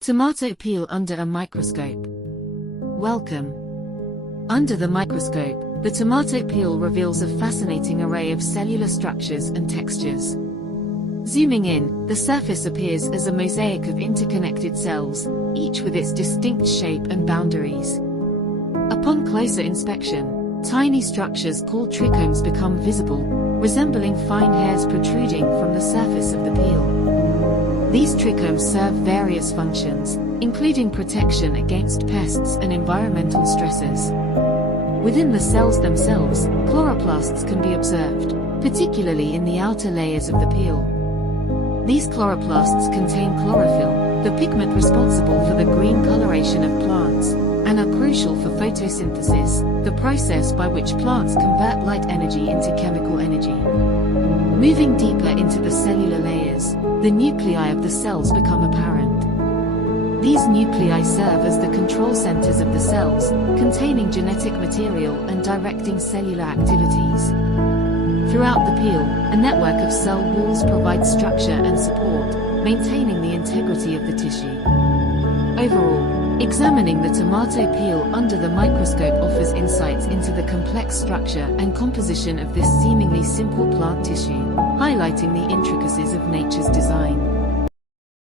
Tomato peel under a microscope. Welcome. Under the microscope, the tomato peel reveals a fascinating array of cellular structures and textures. Zooming in, the surface appears as a mosaic of interconnected cells, each with its distinct shape and boundaries. Upon closer inspection, tiny structures called trichomes become visible, resembling fine hairs protruding from the surface of the peel. These trichomes serve various functions, including protection against pests and environmental stresses. Within the cells themselves, chloroplasts can be observed, particularly in the outer layers of the peel. These chloroplasts contain chlorophyll, the pigment responsible for the green coloration of plants, and are crucial for photosynthesis, the process by which plants convert light energy into chemical energy. Moving deeper into the cellular layers, the nuclei of the cells become apparent. These nuclei serve as the control centers of the cells, containing genetic material and directing cellular activities. Throughout the peel, a network of cell walls provides structure and support, maintaining the integrity of the tissue. Overall, examining the tomato peel under the microscope offers insights into the complex structure and composition of this seemingly simple plant tissue, highlighting the intricacies of nature's design.